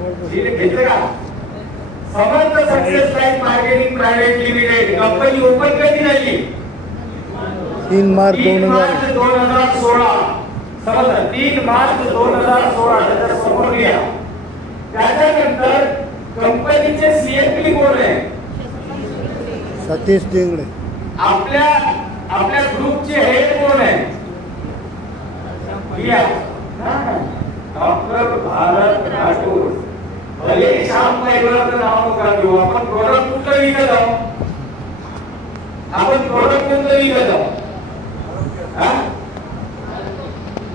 घेतलं का? Samarth success life marketing private limited company open कधी झाली? 3 मार्च 2016. समजलं? 3 मार्च 2016 त्याच्या समोर लिहा. त्याच्यानंतर कंपनीचे सीएमडी कोण आहे? सतीश टिंगडे. आपल्या ग्रुपचे हेड कोण आहे? डॉक्टर भारत राठोड. भले श्याम पायगुळाचं नाव नका घेऊ. आपण प्रोडक्ट कुठलं विकत आहोत? आपण प्रोडक्ट कोणतं विकत आहोत?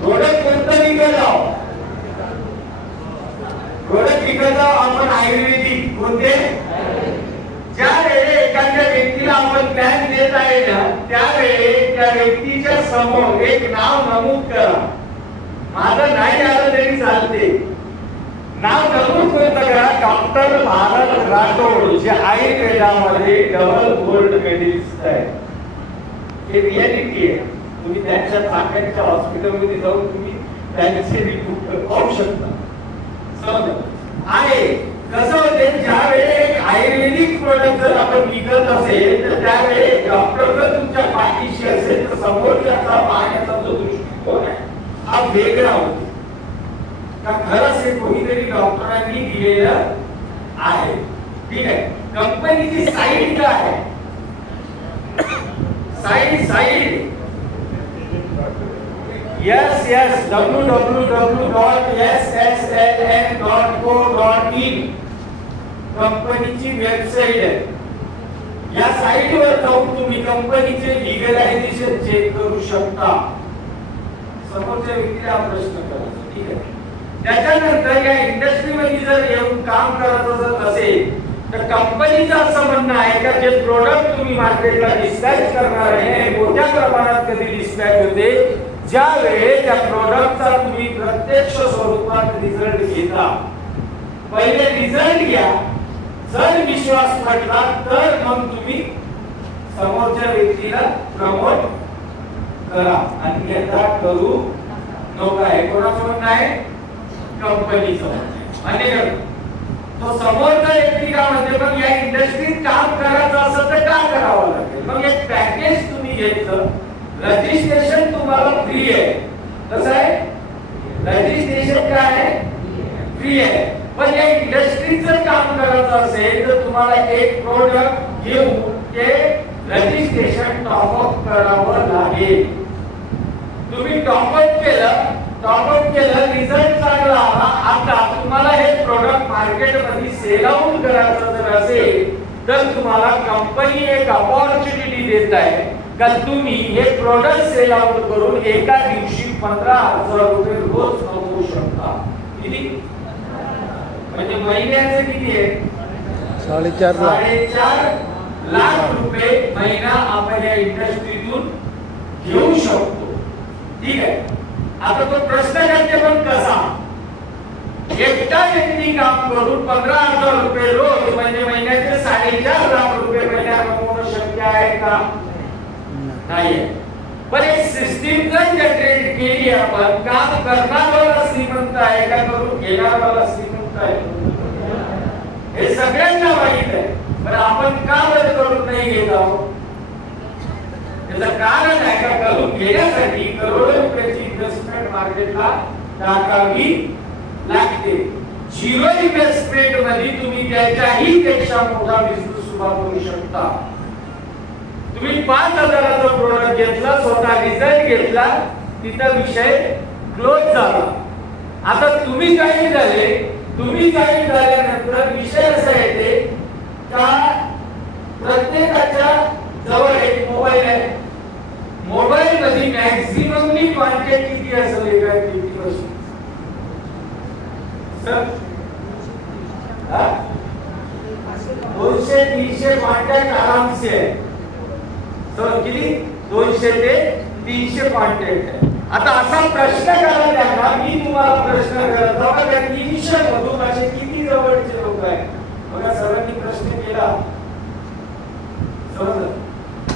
प्रोडक्ट कोणतं विकत आहोत? प्रोडक्ट विकत आहोत आपण आयुर्वेदिक. कोणते? ज्या वेळी एखाद्या व्यक्तीला आपण प्लॅन देत आहे ना, त्यावेळी त्या व्यक्तीच्या समोर एक नाव नमूद करा. माझं नाही आलं तरी चालते. नाव नमूद कोणतं करा? डॉक्टर भारत राठोड, जे आयुर्वेदामध्ये डबल गोल्ड मेडलिस्ट आहे. हे रियालिटी आहे. तुम्ही त्यांच्या चाकणच्या हॉस्पिटलमध्ये जाऊन तुम्ही त्यांचे रिपोर्ट पाहू शकता. समजलं? आहे कसं होते, ज्यावेळी आयुर्वेदिक प्रोडक्ट जर आपण विकत असेल तर त्यावेळी डॉक्टर जर तुमच्या पाठीशी असेल तर समोरच्याचा पाहण्याचा जो दृष्टिकोन आहे हा वेगळा होतो. का खरंच हे कोणीतरी डॉक्टरांनी दिलेलं आहे. ठीक आहे. कंपनीची साईट काय आहे? साईट yes www.ssln.co.in कंपनीची वेबसाईट आहे. या साईटवर जाऊन तुम्ही कंपनीचे लीगलायझेशन चेक करू शकता. समोरच्या व्यक्तीला प्रश्न करायचा. ठीक आहे. त्याच्यानंतर या इंडस्ट्रीमध्ये जर येऊन काम करायचं जर असेल तर कंपनीचं असं म्हणणं आहे का जे प्रोडक्ट तुम्ही मार्केटला डिस्पॅच करणार आहे मोठ्या प्रमाणात कधी डिस्पॅच होते ज्या वेळेस त्या प्रोडक्टचा तुम्ही प्रत्यक्ष स्वरूपात रिझल्ट घेता. पहिले रिझल्ट घ्या. जर विश्वास पटला तर मग तुम्ही समोरच्या व्यक्तीला प्रमोट करा. अन्यथा करू नका. हे कोणाचं म्हणणं आहे? कंपनीचं. आणि तो समोरचा व्यक्ती का म्हणते मग या इंडस्ट्रीत काम करायचं असं तर का करावं लागेल? मग एक पॅकेज तुम्ही घेतलं. रजिस्ट्रेशन तुम्हाला फ्री आहे. कसं आहे? रजिस्ट्रेशन काय आहे? फ्री आहे. पण या इंडस्ट्रीत जर काम करायचं असेल तर तुम्हाला एक प्रोडक्ट घेऊन ते रजिस्ट्रेशन टॉपअप करावं लागेल. तुम्ही टॉपअप केलं, रिझल्ट चांगला आला. आता तुम्हाला हे प्रोडक्ट मार्केटमध्ये सेल आउट करायचं जर असेल तर तुम्हाला कंपनी एक अपॉर्च्युनिटी देत आहे का तुम्ही हे प्रोडक्ट सेल आउट करून एका दिवशी 15,000 रुपये रोज कमवू शकता. किती? म्हणजे महिन्याचे किती आहे? 4.5 लाख रुपये महिना आपण या इंडस्ट्रीतून घेऊ शकतो. ठीक आहे. आता तो प्रश्न करते पण कसा? एकटा व्यक्ती काम करून 15,000 रुपये रोज म्हणजे महिन्याचे 4.5 लाख रुपये महिन्यात कमवणं शक्य आहे का? नाही. पण एक सिस्टीम जर जनरेट केली आपण, काम करणारा श्रीमंत आहे का करून घेणारा श्रीमंत आहे? हे सगळ्यांना माहित आहे. पण आपण का बरं करून नाही घेत आहोत? त्याचं कारण आहे का करून घेण्यासाठी करोडो रुपयाची इन्व्हेस्टमेंट मार्केटला टाकावी लागते. झिरो इन्व्हेस्टमेंट मध्ये तुम्ही त्याच्याही पेक्षा मोठा बिझनेस सुरू करू शकता. तुम्ही 5,000चा प्रोडक्ट घेतला, स्वतः रिझल्ट घेतला, तिथं विषय क्लोज झाला. आता तुम्ही जॉईन झाल्यानंतर विषय असा येते का प्रत्येकाच्या जवळ एक मोबाईल आहे. मोबाईल मध्ये मॅक्झिममली कॉन्टॅक्ट किती असेल एका व्यक्तीपासून? सर 200-300 कॉन्टॅक्ट आरामसे आहे. तर किती? 200 ते 300 कॉन्टॅक्ट आहे. आता असा प्रश्न करा त्यांना. मी तुम्हाला प्रश्न करत आहे त्या 300 मधून असे किती जवळचे लोक आहेत? बघा सरांनी प्रश्न केला. समजलं?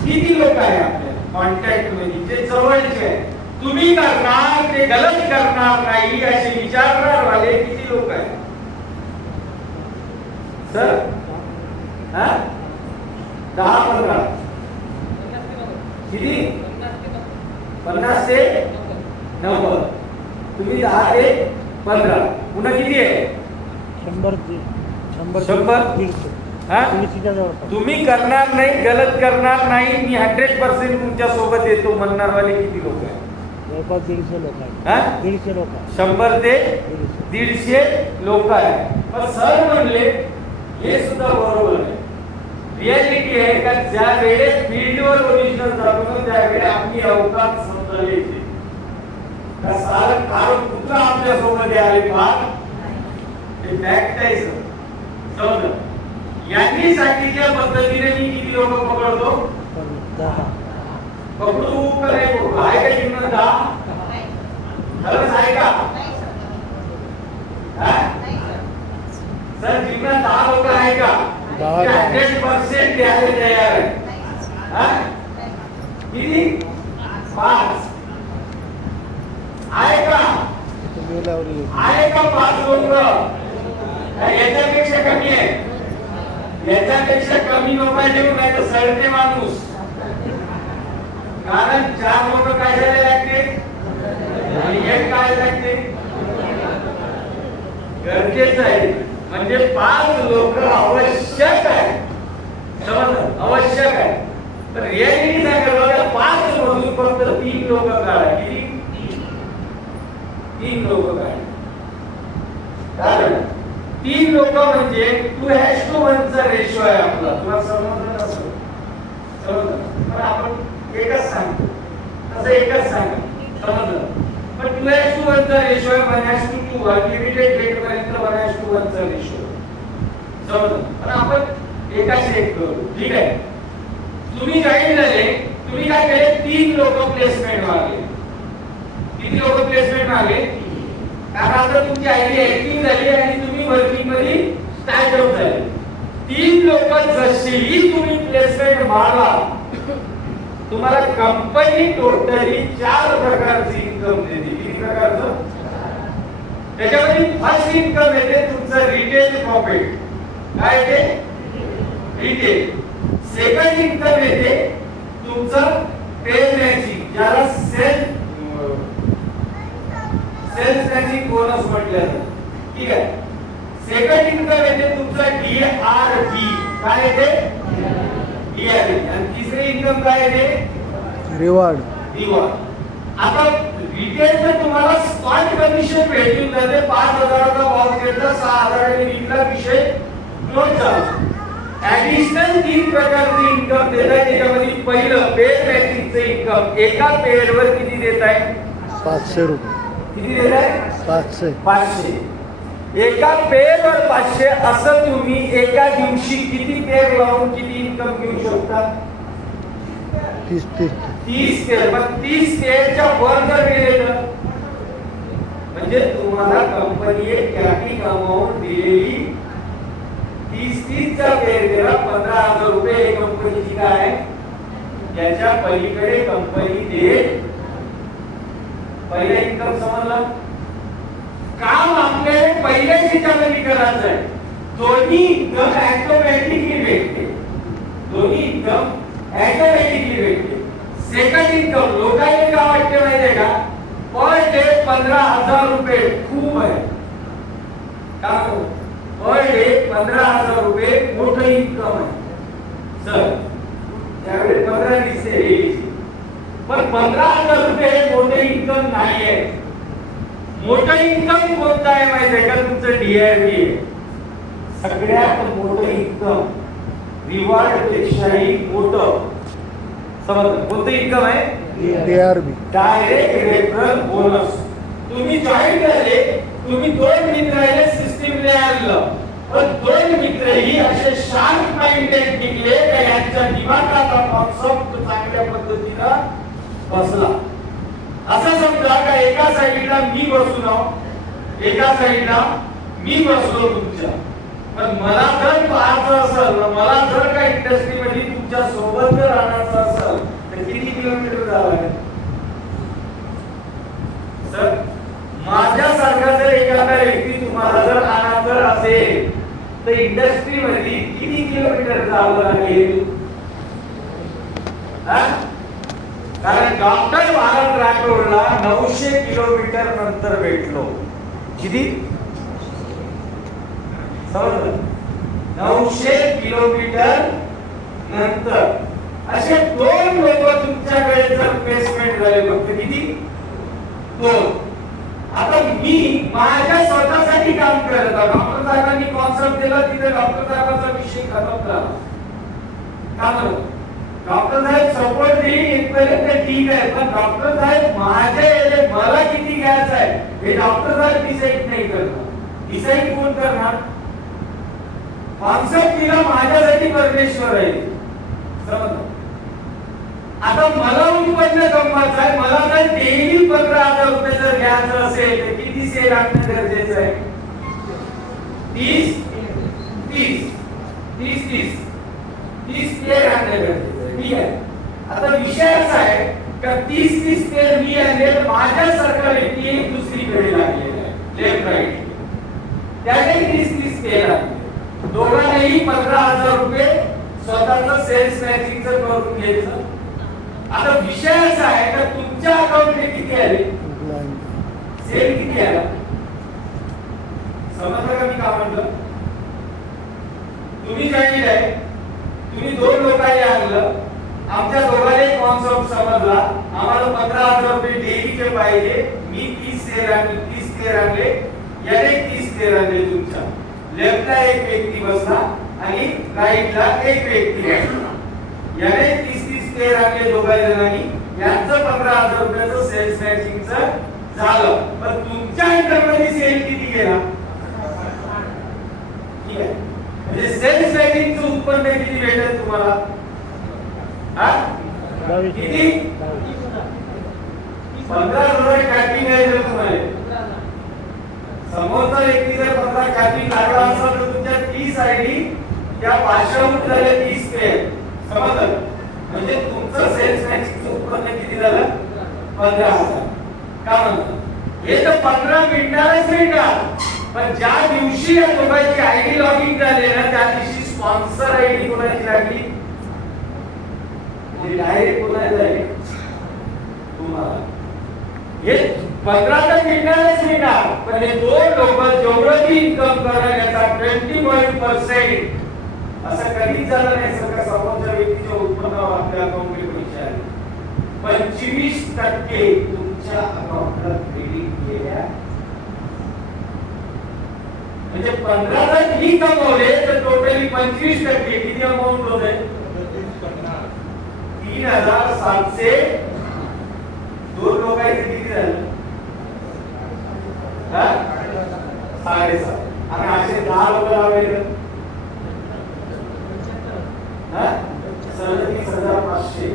किती लोक आहे आपल्या कॉन्टॅक्ट मध्ये जे जवळचे आहेत? तुम्ही करणार ते गलत करणार नाही असे विचारणार वाले किती लोक आहेत? सर हा 10-15 किती 50 ते 90 तुम्ही 10 ते 15 पुन्हा किती आहे 100 100 150 हा पोलिसीच्या जवळ तुम्ही करणार नाही गलत करणार नाही मी 100% तुमच्या सोबत येतो म्हणणारवाले किती लोक आहेत जवळपास 150 लोक आहेत हा 150 लोक आहेत 100 ते 150 लोक आहेत पण सर म्हणले हे सुद्धा बरोबर आहे रियालिटी आहे का ज्या वेळेस फील्डवर ओरिजिनल जातो त्यावेळेस आपली अवकाश समजली येते का सारं कारण कुठं आपल्या सोबत आले फार हे फॅक्ट आहे सर समजलं यांनी सांगितल्या पद्धतीने मी किती लोक पकडतो 10 पकडू का नाही पकडू आहे का किंमत 10 खरंच आहे का हा? सर जिल्ह्यात 10 लोक आहे का 100% द्यायला तयार आहे हा? किती 5 आहे का आहे का 5 लोक याच्यापेक्षा कमी आहे याच्यापेक्षा कमी लोक देऊ नाही तर सरते माणूस कारण 4 लोक काय झाले लागते आणि एक काय लागते गरजेचं आहे म्हणजे 5 लोक आवश्यक आहे समजलं आवश्यक आहे तर रियालिटी सांगितलं 5 मधून फक्त 3 लोक काढा किती 3 लोक काढा कारण 3 लोक म्हणजे 2:1 चा रेशो आहे आपला तुला समजलं नसेल समजलं पण आपण एकच सांगतो तसं एकच सांगा समजलं पण 2:1 चा रेशो आहे 1:2 अनलिमिटेड डेट पर्यंत 1:1 चा रेशो समजलं पण आपण एकाच एक करू ठीक आहे तुम्ही काय झाले तुम्ही काय केले 3 लोक प्लेसमेंट मागले किती लोक प्लेसमेंट मागले कारण आता तुमची आयडी ऍक्टिव्ह झाली आणि तुम्ही वर्किंग मध्ये स्टार्ट आउट झाले 3 लोक जशीही तुम्ही प्लेसमेंट मारला तुम्हाला कंपनी टोटली 4 प्रकारची इन्कम देते किती प्रकारचं त्याच्यामध्ये फर्स्ट इन्कम येते तुमचं रिटेल प्रॉफिट काय येते रिटेल सेकंड इन्कम येते तुमचं पेमेंटची ज्याला सेल्स टॅक्सिंग बोनस म्हटलं जातं ठीक आहे सेकंड इन्कम येते तुमचा DRB काय येते DRB आणि तिसरे इन्कम काय येते रिवॉर्ड आता रिटेलचं तुम्हाला स्पॉट कमिशन भेटून जाते 5,000 चा बॉक्स घेतला 6,000 ने विकला विषय क्लोज झाला ऍडिशनल 3 प्रकारचे इन्कम देत आहे त्याच्यामध्ये पहिलं पेड मॅचिंगचे इन्कम एका पेडवर किती देत आहे 500 रुपये किती देत आहे 500 एका पेरवर 500 असं तुम्ही एका दिवशी किती पेर लावून किती इन्कम घेऊ शकता 30 पेर पण 30 पेरच्या वर जर गेले तर म्हणजे तुम्हाला कंपनीने कॅपिंग अमाउंट दिलेली 30 चा पेर दिला 15,000 रुपये ही कंपनीची काय आहे याच्या पलीकडे कंपनी देत पहिला इन्कम समजला काम आपल्याला पहिल्याच ह्याच्यामध्ये करायचं आहे दोन्ही इन्कम ऑटोमॅटिकली भेटते दोन्ही इन्कम ऑटोमॅटिकली भेटते सेकंड इन्कम लोकांना काय वाटते माहितीये का पर डे 15,000 रुपये खूप आहे का पर डे 15,000 रुपये मोठं इन्कम आहे सर त्यावेळी 15 दिसते पण 15,000 रुपये हे मोठे इन्कम नाही आहे मोठं इन्कम कोणतं आहे माहिती आहे का तुमचं DRB आहे सगळ्यात मोठं इन्कम रिवॉर्ड पेक्षाही मोठं समजलं कोणतं इन्कम आहे DRB डायरेक्ट रेफरल बोनस तुम्ही जॉईन झाले तुम्ही 2 मित्राला सिस्टीमला आणलं पण 2 मित्रही असे शार्प माइंडेड निघले की यांच्या दिमागाचा कॉन्सेप्ट चांगल्या पद्धतीने बसला असं समजा का एका साईडला मी बसून आहो एका साईडला मी बसलो तुमच्या पण मला जर पाहायचं असेल मला जर का इंडस्ट्री मध्ये तुमच्या सोबत जर राहण्याचं असेल तर किती किलोमीटर जावं लागेल सर माझ्यासारखा जर एखादा व्यक्ती तुम्हाला जर आणायचं असेल तर इंडस्ट्री मध्ये किती किलोमीटर जावं लागेल? कारण डॉक्टर भारत राठोडला 900 किलोमीटर नंतर भेटलो. किती? समजलं? 900 किलोमीटर नंतर असे 2 लोक तुमच्याकडे जर प्लेसमेंट झाले, फक्त किती? 2. आता मी माझ्या स्वतःसाठी काम करत आहे. डॉक्टर साहेबांनी कॉन्सेप्ट दिला, तिथे डॉक्टर साहेबांचा विषय खतम झाला. का बरं? डॉक्टर साहेब सपोर्ट देईल इथपर्यंत ठीक आहे, पण डॉक्टर साहेब मला किती घ्यायचं आहे हे डॉक्टर साहेब डिसाईड नाही करणार. डिसाईड कोण करणार? कॉन्सेप्ट दिला माझ्यासाठी परमेश्वर आहे. समजलं? आता मला उत्पन्न कमवायचं आहे, मला जर डेली 15,000 रुपये जर घ्यायचं असेल तर किती सेल आणणं गरजेचं आहे? 30 पेर आणणं गरजेचं आहे. ठीक आहे. आता विषय असा आहे का 30 पेर मी आणले, माझ्यासारखा व्यक्ती एक दुसरीकडे लागलेला आहे, लेफ्ट राईट, त्याने 30 पेर आणले. दोघांनाही 15,000 रुपये स्वतःचं सेल्स मॅचिंगचं करून घ्यायचं. आता विषय असा आहे का तुमच्या अकाउंटने किती आले, सेल किती आला? समजलं का मी काय म्हणलं? तुम्ही जॉईन आहे, तुम्ही 2 लोकांनी आणलं, आमच्या दोघांनी कॉन्सेप्ट समजला, आम्हाला 15,000 रुपये डेलीचे पाहिजे. मी 30 पेर आणले, याने 30 पेर आणले. तुमच्या लेफ्टला एक व्यक्ती बसला आणि राईटला एक व्यक्ती बसला. याने 30 पेर आणले दोघा जणांनी, यांचं 15,000 रुपयाचं सेल्स मॅचिंगचं झालं. पण तुमच्या इंटरमध्ये सेल किती गेला? ठीक आहे. म्हणजे सेल्स मॅचिंगचं उत्पन्न किती भेटेल तुम्हाला? किती? 15,000 काठी मिळेल तुम्हाला. समोरचा व्यक्ती जर 15 काठी लागला असेल तर तुमच्या 30 आयडी त्या 500 झाले 30 पेर. समजलं? म्हणजे तुमचं सेल्स मॅचिंगचं उत्पन्न किती झालं? 15,000. का म्हणतो? हे तर 15 मिनिटालाच मिळणार, पण ज्या दिवशी या दोघांची आयडी लॉगिंग झाली ना, त्या दिवशी स्पॉन्सर आयडी कोणाची लागली? डायरेक्ट कोणाची झाली? तुम्हाला. हे 15 मिनिटालाच मिळणार, पण हे 2 लोक जेवढं की इन्कम करणार याचा 25% असं कधीच झालं नाही. सगळ्या समोरच्या व्यक्तीच्या उत्पन्नावर आपल्या अकाउंटमध्ये पैसे आले. 25% तुमच्या अकाउंटला क्रेडिट केल्या. म्हणजे 15,000 ही कमवले तर टोटली 25% किती अमाऊंट होते? 3,700. 2 लोकांचे किती झालं? 7.5. आणि असे 10 लोक लावले 37,500.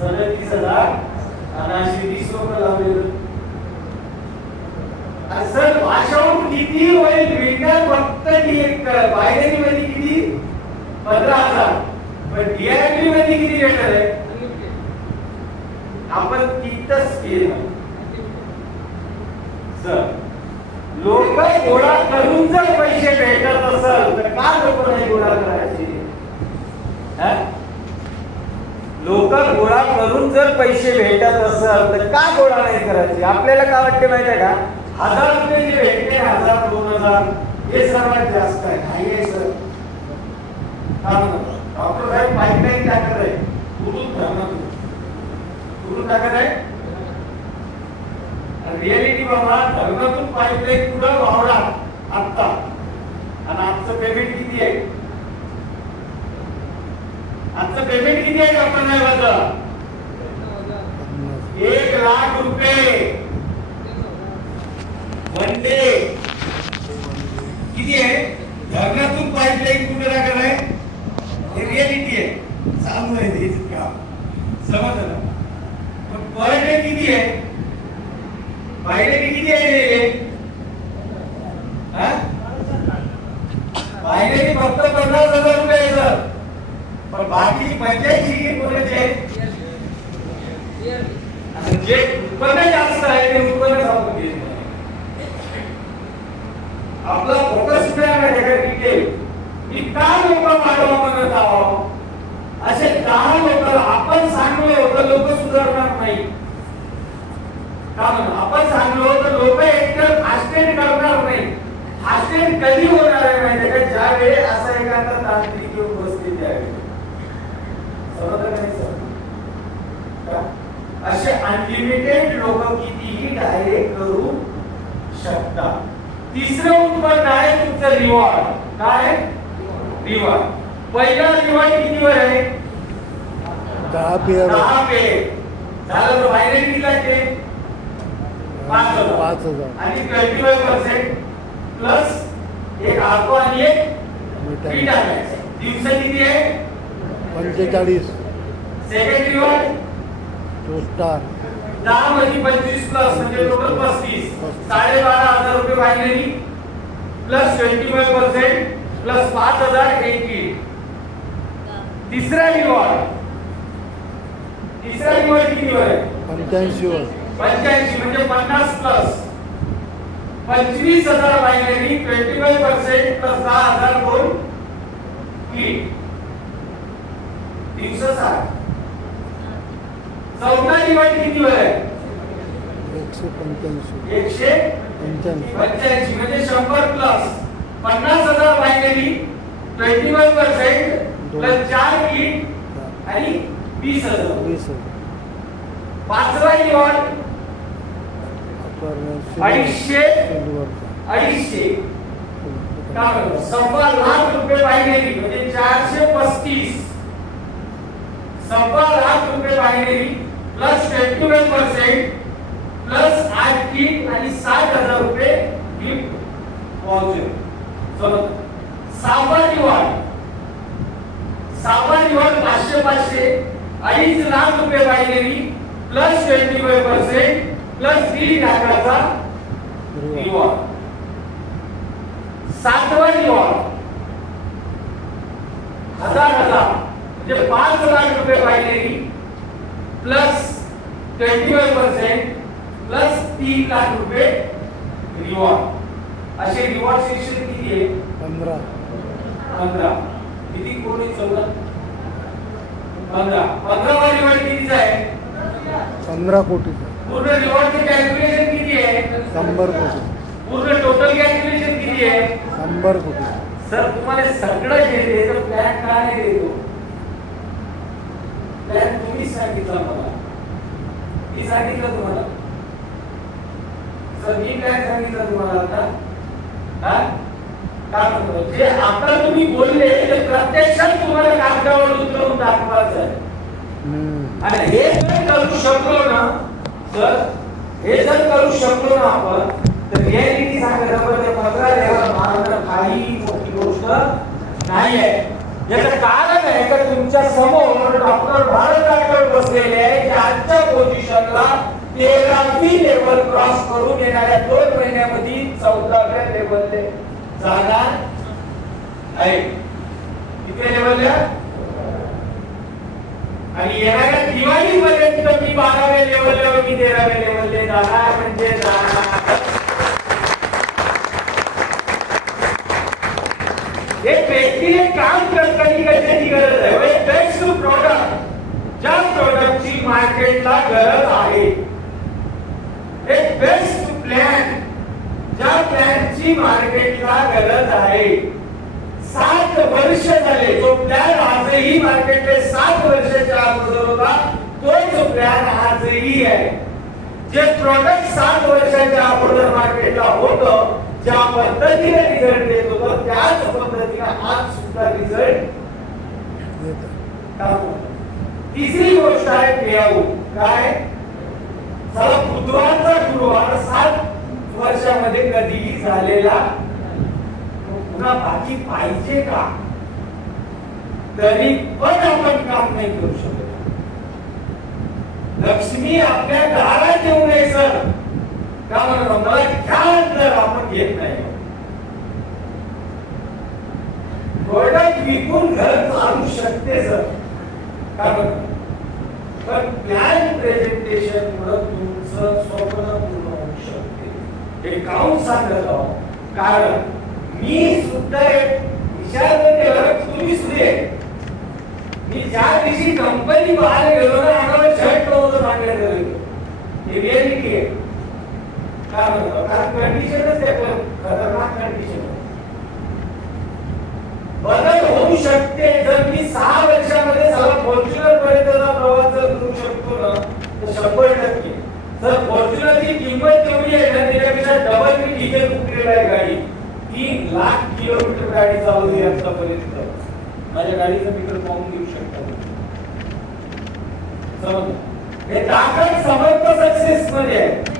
37,000 आणि असे 20 लोक लावले. सर भाषावर किती होईल? विज्ञान फक्त एक बायनरी मध्ये किती? 15,000. पण डीआयबी मध्ये किती भेटत आहे? आपण तिथंच केलं. सर लोक गोळा करून जर पैसे भेटत असेल तर का लोक नाही गोळा करायचे? लोक गोळा करून जर पैसे भेटत असेल तर का गोळा नाही करायचे? आपल्याला काय वाटते माहिती आहे का? 1000 रुपये जे भेटते, 1000 2,000 हे सर्वात जास्त आहे. नाही आहे सर. डॉक्टर साहेब पाईपलाईन टाकत आहे, कुठून टाकत आहे? रिअलिटी बाबा, धरणातून पाईपलाईन कुठं वावरात आत्ता. आणि आजचं पेमेंट किती आहे? आजचं पेमेंट किती आहे डॉक्टर साहेबांचं? 1,00,000 रुपये. वन डे किती आहे? धरणातून पाईपलाईन कुठे टाकत आहे? हे रिअलिटी आहे, चालू आहे ते काम. समजलं? पण पर डे किती आहे? बायडे किती आहे? बायडे फक्त 50,000 रुपये आहे सर. पण बाकी 85 कोणाचे आहे? जे उत्पन्न जास्त आहे ते उत्पन्न सांगून आपला फोकस का लोक वाढवा म्हणत आहोत? असे 10 लोक आपण सांगलो तर लोक सुधारणार नाही. का म्हणून आपण सांगलो तर लोक एकतर फास्टेट करणार नाही. फास्टेट कधी होणार आहे माहिती का? ज्या वेळी असा एखादा तांत्रिक उपस्थिती आहे. समजलं नाही सर? असे अनलिमिटेड लोक कितीही डायरेक्ट करू शकतात. तिसरं उत्पन्न आहे तुमचं रिवॉर्ड. काय? रिवॉर्ड. पहिला रिवॉर्ड कितीवर आहे? 10 पेअर 10 पे झालं. तर बायनरी किती लागते? 5,000 आणि 25% प्लस एक आर्को आणि एक फी टाकायचं. दिवस किती आहे? 45. सेकंड रिवॉर्ड 10 मध्ये 25 प्लस म्हणजे टोटल 35. 12,500 रुपये बायनरी प्लस 25% प्लस 5,000 एक किट. तिसरा रिवॉर्ड किती वर आहे? 85 वर. 85 म्हणजे 50 प्लस 25,000 बायनरी 25% प्लस 10,000 दोन किट. 360. चौथा रिवॉर्ड किती वर आहे? 185 185 म्हणजे 100 प्लस 50,000 बायनरी 25% प्लस 4 किट आणि 20,000. पाचवा रिवॉर्ड 250 सव्वा लाख रुपये बायनरी म्हणजे 435. सव्वा लाख रुपये बायनरी प्लस 25% प्लस 8 किट आणि 60,000 रुपये गिफ्ट वाउचर. चलो सहावा रिवॉर्ड 500 2.5 लाख रुपये बायनरी प्लस 25% प्लस 1.5 लाखाचा रिवॉर्ड. सातवा रिवॉर्ड 1000 म्हणजे 5 लाख रुपये बायनरी प्लस 25% प्लस 3 लाख रुपये रिवॉर्ड. असे रिवॉर्ड सेक्शन किती आहे? 15. किती कोणी 14? 15वा रिवॉर्ड कितीचा आहे? 15 कोटीचा. पूर्ण रिवॉर्डचे कॅल्क्युलेशन किती आहे? 100 कोटी. पूर्ण टोटल कॅल्क्युलेशन किती आहे? 100 कोटी. सर तुम्हाला सगळं घेते तर प्लॅन का नाही देतो? प्लॅन तुम्हीच सांगितलं मला. मी सांगितलं तुम्हाला. सर मी प्लॅन सांगितलं तुम्हाला आता. हा? काय म्हणतो? जे आता तुम्ही बोलले ते प्रत्यक्षात तुम्हाला कागदावर उतरवून दाखवायचं आहे. आणि हे जर करू शकलो ना सर, हे जर करू शकलो ना आपण तर रिॲलिटी सांगायला पाहिजे 15,000 मारणं काही मोठी गोष्ट नाही आहे. याचं कारण आहे का तुमच्या समोर डॉक्टर भारत डॉक्टर बसलेले आहे जे आजच्या पोझिशनला 13वी लेवल क्रॉस करून येणाऱ्या 2 महिन्यामध्ये 14व्या लेवलले जाणार आहे. किती लेवलला? आणि येणाऱ्या दिवाळी पर्यंत मी 12व्या लेवलला मी 13व्या लेवलला जाणार म्हणजे जाणार. एक व्यक्तीने काम करताना कशाची गरज आहे? बेस्ट प्रोडक्ट, ज्या प्रोडक्टची मार्केटला गरज आहे. एक बेस्ट प्लॅन, ज्या प्लॅनची मार्केटला गरज आहे. 7 वर्ष झाले तो प्लॅन आजही मार्केटला 7 वर्षाच्या अगोदर होता तोच प्लॅन आजही आहे. जे प्रोडक्ट 7 वर्षाच्या अगोदर मार्केटला होतं, ज्या पद्धतीने रिझल्ट देत होतं त्याच पद्धतीने आज सुद्धा रिझल्ट येतो. तिसरी गोष्ट आहे पेआउट. काय? चला बुधवारचा गुरुवार 7 वर्षामध्ये कधीही झालेला पुन्हा बाकी पाहिजे का? तरी पण आपण काम नाही करू शकत. लक्ष्मी आपल्या दारात येऊ नये सर. का म्हणतो? मला घ्या तर आपण घेत नाही. प्रोडक्ट विकून घर चालू शकते सर. का म्हणतो? पण प्लॅन प्रेझेंटेशन मुळे तुमचं स्वप्न पूर्ण होऊ शकते. हे काऊन सांगत आहोत? कारण मी सुद्धा एक विचार जर केला तर तुम्ही सुरे मी ज्या दिवशी कंपनी बाहेर गेलो ना आम्हाला शर्ट नव्हतं सांगण्यात गेलं हे रिअलिटी आहे काय म्हणतो कारण कंडिशनच आहे पण खतरनाक कंडिशन बदल होऊ शकते जर मी 6 वर्षामध्ये साला फॉर्च्युनर पर्यंतचा प्रवास जर करू शकतो ना तर 100% जर फॉर्च्युनरची किंमत तेवढी आहे ना त्याच्यापेक्षा डबल मी डिझेल फुकलेला आहे गाडी 3 लाख किलोमीटर गाडी चालवली आतापर्यंत माझ्या गाडीचं मीटर पाहून घेऊ शकता समजलं हे ताकद समर्थ सक्सेस मध्ये आहे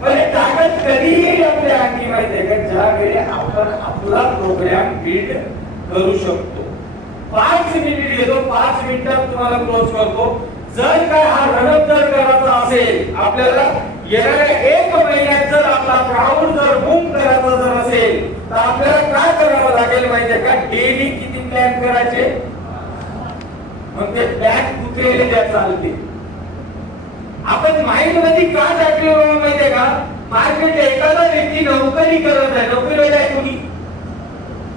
पण हे ताकद कधी येईल आपल्या अंगी माहिती आहे का ज्या वेळी आपण आपला प्रोग्राम बिल्ड करू शकतो 5 मिनिट घेतो 5 मिनिटात तुम्हाला क्लोज करतो जर काय हा रनअप जर करायचा असेल आपल्याला येणाऱ्या 1 महिन्यात जर आपला क्राउड जर बूम करायचा जर असेल तर आपल्याला काय करावं लागेल माहितीये का डेली किती प्लॅन करायचे मग ते प्लॅन कुठे द्या चालते आपण माइंड मध्ये का टाकले माहितीये का मार्केट एखादा व्यक्ती नोकरी करत आहे नोकरीला आहे कोणी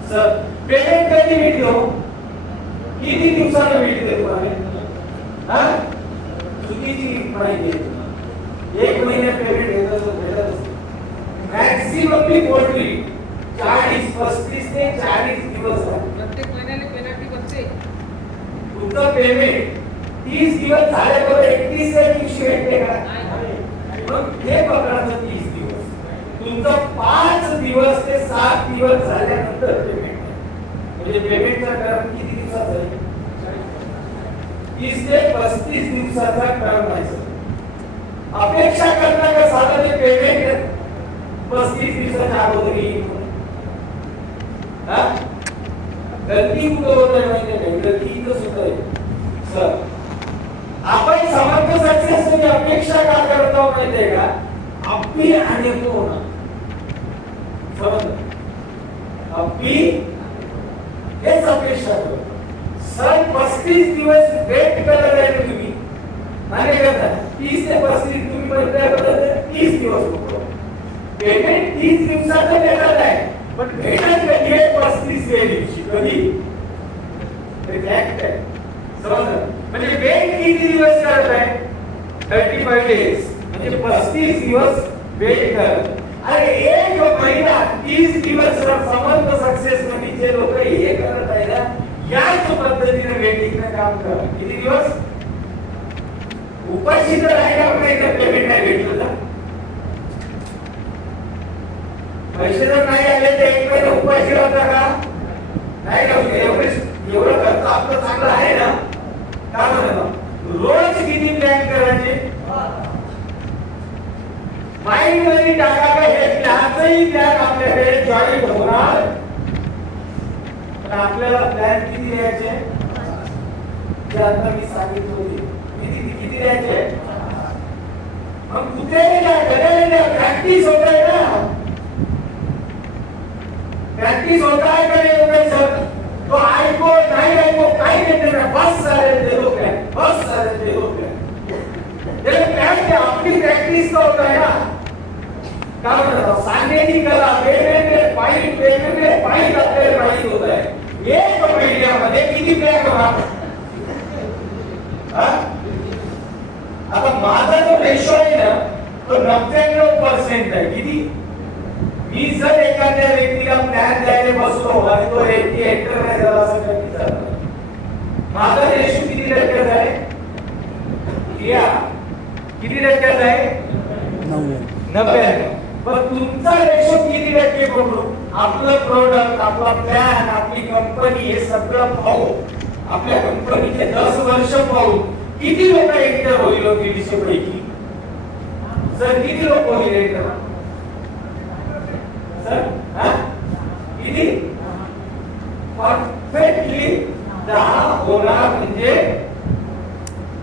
सर पेमेंट कधी मिळतो किती दिवसाला मिळते तुम्हाला हा चुकीची माहिती आहे 1 महिन्यात पेमेंट भेटत मॅक्सिममली बोलली 40-35 ते 40 दिवस प्रत्येक महिन्याला पेनल्टी बसते तुमचं पेमेंट 30 दिवस झाल्यावर 31 दिवशी भेटते का मग हे पकडायचं 30 दिवस तुमचं 5 दिवस ते 7 दिवस झाल्यानंतर पेमेंट म्हणजे पेमेंटचा टर्म किती दिवसाचा आहे 30 ते 35 दिवसाचा टर्म आहे अपेक्षा करता का साधं ते पेमेंट 35 दिवसाच्या अगोदर येईल हा गलती कुठं होत आहे माहिती आहे गलती इथंच होत आहे सर आपण समर्थ सक्सेस ची अपेक्षा का करतो माहिती आहे का आपली आणि कोण समज आपली हेच अपेक्षा करतो सर 35 दिवस वेट करत आहे तुम्ही आणि करता 30 ते 35 तुम्ही म्हणताय 30 दिवस होतो पेमेंट 30 दिवसाचं देणार आहे पण भेटत कधी 35 दिवशी कधी फॅक्ट आहे समजलं म्हणजे वेट किती दिवस करत आहे 35 डेज म्हणजे 35 दिवस वेट करत अरे 1 महिना 30 दिवस समर्थ सक्सेस मध्ये जे लोक हे करत आहे ना याच पद्धतीने वेटिंगचं काम करा किती दिवस उपाशी तर राहिला पण पेमेंट नाही भेटलं ना पैसे जर नाही आले तर 1 महिना उपाशी राहता का नाही राहू एवढं खर्च आपलं चांगलं आहे ना काय म्हणतो रोज किती प्लॅन करायचे माइंड मध्ये टाका का हे प्लॅनचंही प्लॅन आपल्याकडे जॉईन होणार पण आपल्याला प्लॅन किती द्यायचे जे आता मी सांगितलं होते किती द्यायचे मग कुठे प्रॅक्टिस होत आहे ना प्रॅक्टिस होत आहे का नाही सर तो ऐको नाही ऐको काही नाही ना बस चालेल ते लोक आहे बस चालेल ते लोक आहे त्याला काय आपली प्रॅक्टिस तर होत आहे ना काय म्हणतात सांगण्याची कला वेगवेगळे पाईप आपल्याला माहिती होत आहे 1 महिन्यामध्ये किती प्लॅन होणार आता माझा जो रेशो आहे ना तो 99% आहे किती मी जर एखाद्या व्यक्तीला प्लॅन द्यायला बसलो आणि तो व्यक्ती एंटर नाही झाला असं कधी झालं माझा रेशो किती टक्क्याचा आहे किती टक्क्याचा आहे 99 पण तुमचा रेशो किती टक्के पकडू आपलं प्रोडक्ट आपला प्लॅन आपली कंपनी हे सगळं पाहू आपल्या कंपनीचे 10 वर्ष पाहू किती लोक एंटर होईल 300 पैकी सर किती लोक होईल एंटर सर किती परफेक्टली 10 होणार म्हणजे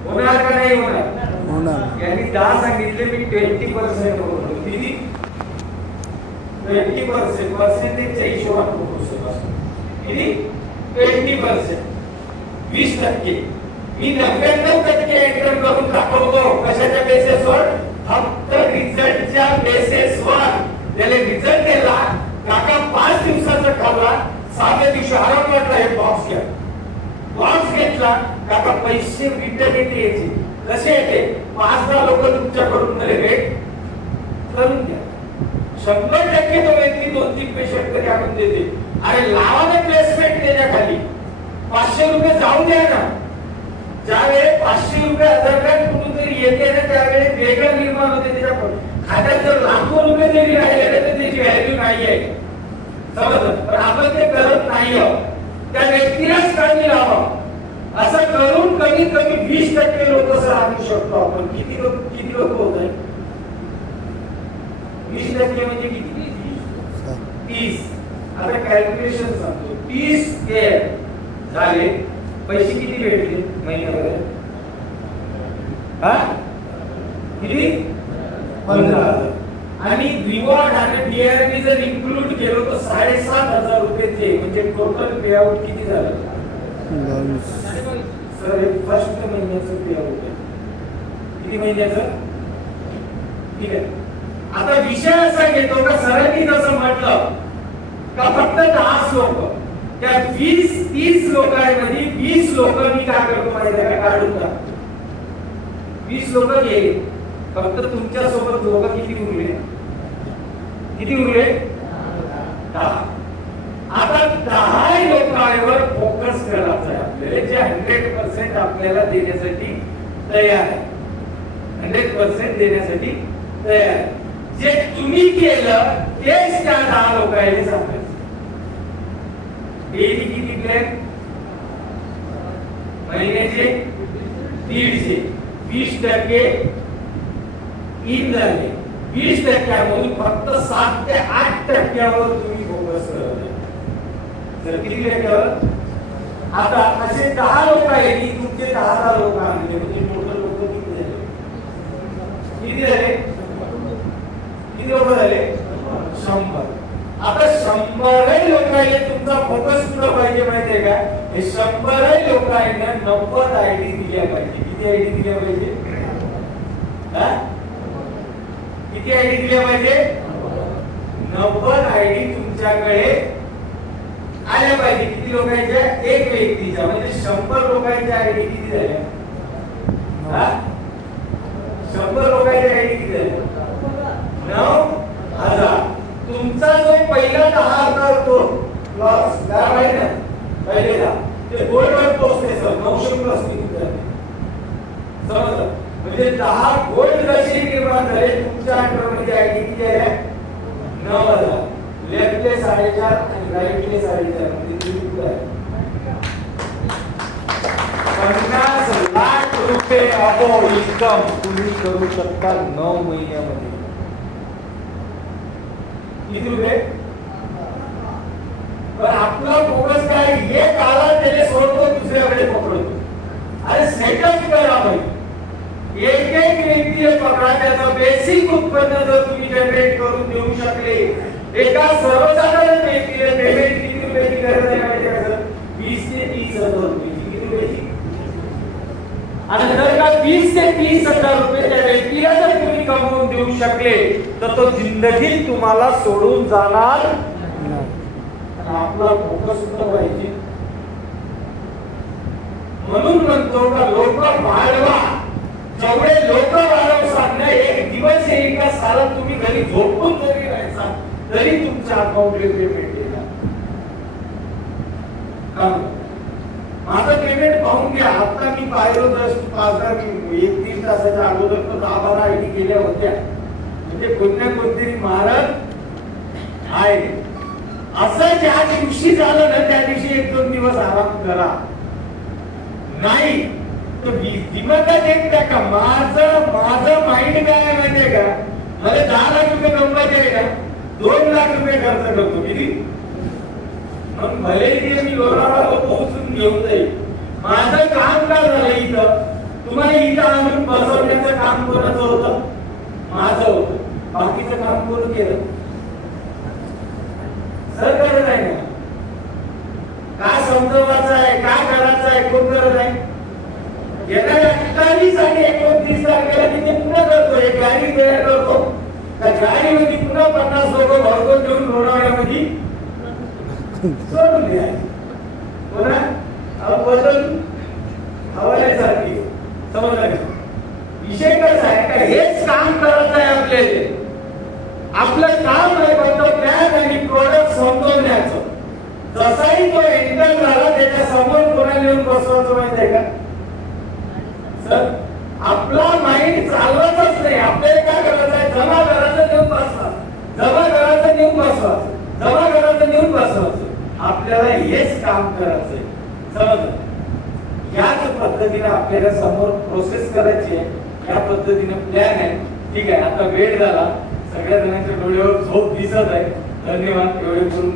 होणार का नाही होणार यांनी 10 सांगितले मी 20% बोलतो किती 20% पर्सेंटेजच्या हिशोबात बोलतो किती 20% 20% मी 99% एंटर करून दाखवतो कशाच्या बेसिसवर फक्त रिझल्टच्या बेसिसवर त्याला रिझल्ट दिला काका 5 दिवसाचा खाल्ला 7 आदल्या दिवशी आराम वाटला, हे बॉक्स घ्या. बॉक्स घेतला का आता पैसे रिटर्न यायचे. कसे येते? 5-10 लोक तुमच्याकडून भेट करून घ्या. 100% तो व्यक्ती 2-3 पेशंट तरी आपण देते. अरे लावा ना प्लेसमेंट त्याच्या खाली. 500 रुपये जाऊ द्या ना. ज्यावेळेस 500 रुपये हजार कुठून तरी येते ना, त्यावेळेस वेगळं निर्माण होते त्याच्या खात्यात. जर लाखो रुपये जरी राहिले तर त्याची व्हॅल्यू नाही आहे, समजलं. पण आपण ते करत नाही आहोत. त्या व्यक्तीलाच काळजी लावा. असं करून कमीत कमी 20% लोक आणू शकतो आपण. किती लोक होत आहेत? 20% म्हणजे किती? 30. आता कॅल्क्युलेशन सांगतो. 30 स्क्वेअर झाले. पैसे किती भेटले महिन्यामध्ये? किती? 15,000. आणि रिवॉर्ड आणि डीआरबी जर इन्क्लूड केलं तर 7,500 रुपये ते, म्हणजे टोटल पे आउट किती झालं? सर हे फर्स्ट महिन्याचं पे आउट आहे. किती महिन्याचं? ठीक आहे. आता विषय असा घेतो का सरांनी जसं म्हटलं का फक्त 10 लोक, त्या 20-30 लोकांमध्ये 20 लोक मी काय करतो माहिती आहे का? काढून टाकतो. 20 लोक गेले. फक्त तुमच्या सोबत लोक किती उरले? किती उरले? 10. आता 10 लोकांवर फोकस करायचा आहे आपल्याला, जे 100% आपल्याला देण्यासाठी तयार आहे. 100% देण्यासाठी तयार आहे. जे तुम्ही केलं तेच त्या 10 लोकांना सांगायचं. डेली किती प्लॅन? महिन्याचे 150. 20% इन झाले. 20%मधून फक्त 7 ते 8% तुम्ही फोकस करत. तर किती टक्क्यावर? आता असे 10 लोक आहेत, तुमचे 10 लोक आणले म्हणजे टोटल लोक किती झाले? किती झाले? किती लोक झाले? 100. आता 100 लोकांना तुमचा फोकस कुठं पाहिजे माहितीये का? हे 100 लोकांना 90 आयडी दिल्या पाहिजे. किती आयडी दिल्या पाहिजे? किती आयडी दिल्या पाहिजे? 90 आयडी तुमच्याकडे आल्या पाहिजे. किती लोकांच्या? एक व्यक्तीच्या, म्हणजे 100 लोकांच्या आयडी किती झाल्या? 100 लोकांच्या आयडी किती झाल्या? 9,000. तुमचा जो पहिला 10,000 तो लॉस काय माहिती ना? पहिले 10 ते गोल्डवर पोहोचते सर. 900 प्लस किती झाले? समजलं? म्हणजे 10 गोल्ड जशी निर्माण झाले तुमच्या अंडरमध्ये आयडी किती आहे? 9,000. लेफ्टले 4.5 आणि राईटले 4.5 म्हणजे किती पुढे आहे? 50 लाख रुपये अबोव इन्कम तुम्ही करू शकता 9 महिन्यामध्ये. किती रुपये? पण आपला फोकस काय? एक आला त्याने सोडतो, दुसऱ्याकडे पकडतो. अरे सेटअप करा पाहिजे. एक व्यक्ती पकडा, त्याचं बेसिक उत्पन्न जर तुम्ही जनरेट करून देऊ शकले, एका सर्वसाधारण व्यक्तीला पेमेंट किती रुपयाची गरज आहे माहिती आहे का? 20 ते 30,000 रुपयाची. किती रुपयाची? आणि जर का 20 ते 30,000 रुपये त्या व्यक्तीला जर तुम्ही कमवून देऊ शकले तर तो जिंदगी तुम्हाला सोडून जाणार. आपला फोकस कुठं पाहिजे? म्हणून म्हणतो का लोक वाढवा. जेवढे लोक वाढवसान ना, एक दिवस येईल का साला तुम्ही घरी झोपून जरी राहायचा तरी तुमच्या अकाउंटला पेमेंट येणार. माझं पेमेंट पाहून घ्या. आता मी पाहिलं जस्ट 1-3 तासाच्या अगोदर तर 10-12 आयडी केल्या होत्या. म्हणजे कोणत्या कोणतरी महाराज आहे. असं ज्या दिवशी झालं ना त्या दिवशी 1-2 दिवस आराम करा. नाही तर दिमागात एक टाका. माझं माइंड काय आहे माहितीये का? मला 10 लाख रुपये कमवायचे आहे का? 2 लाख रुपये खर्च करतो. किती? मग भले ते मी लोणावळ्याला पोहोचून घेऊन जाईल. माझं काम काय झालं इथं? तुम्हाला इथं आणून बसवण्याचं काम कोणाचं होतं? माझं होतं. बाकीचं काम कोण केलं? सरकार नाही ना. काय समजवायचं आहे, काय करायचं आहे, कोण करत आहे? येणाऱ्या 28 आणि 29 तारखेला तिथे पुन्हा करतो. एक गाडी तयार करतो. त्या गाडीमध्ये पुन्हा 50 लोक भरपूर घेऊन लोणावळ्यामध्ये सोडून द्यायचं. पुन्हा बदल हवाल्यासारखी समजलं का? विषय कसा आहे का हेच काम करायचं आहे आपल्याला. आपलं काम आहे फक्त प्लॅन आणि प्रोडक्ट समजवण्याचं. जसाही तो एंटर झाला त्याच्या समोर कोणा नेऊन बसवायचं माहिती आहे का सर? आपला माइंड चालवायचाच नाही. आपल्याला काय करायचं आहे? जमा करायचं नेऊन बसवायचं, जमा करायचं नेऊन बसवायचं, जमा करायचं नेऊन बसवायचं. आपल्याला हेच काम करायचंय. समजलं? याच पद्धतीने आपल्याला समोर प्रोसेस करायची आहे. या पद्धतीने प्लॅन आहे. ठीक आहे, आता वेळ झाला. सगळ्या जणांच्या डोळ्यावर झोप दिसत आहे. धन्यवाद. एवढे करून